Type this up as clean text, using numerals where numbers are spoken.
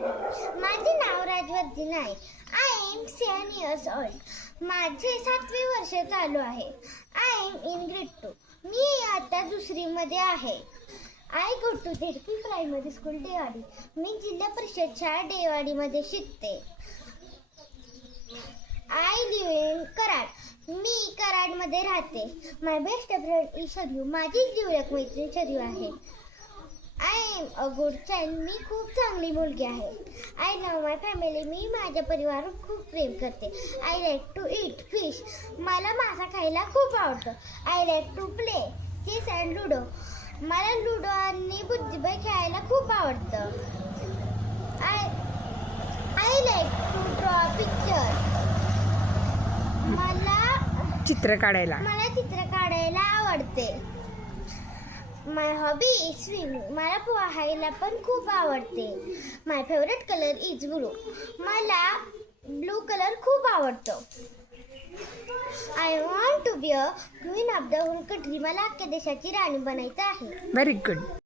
everyone. माझे नाव राजवर्धन आहे. I am 7 years old. माझे 7वे वर्ष चालू आहे. I am in grade 2. मी आता दुसरीमध्ये आहे. I go to ZP primary school Dewadi. मी जिल्हा परिषद शाळा डेवाडीमध्ये शिकते. I live in Karad. मी कराडमध्ये राहते. My best friend is Sharayu. माझी जिवलग मैत्रीण शरयू आहे. I am a good child. मी खूप चांगली मुलगी आहे. I love my family. मी माझ्या परिवारावर खूप प्रेम करते. I like to eat fish. मला मासा खायला खूप आवडतं. I like to play chess and ludo. मला लुडो आणि बुद्धिबळ खेळायला खूप आवडतं. I like to draw picture. मला चित्र काढायला आवडते. My hobby is swimming. मला पोहायला पण खूप आवडते. My favorite color is blue. मला ब्लू कलर खूप आवडतो. I want to be a queen of the whole country. मला अख्ख्या देशाची राणी बनायचं आहे. Very good.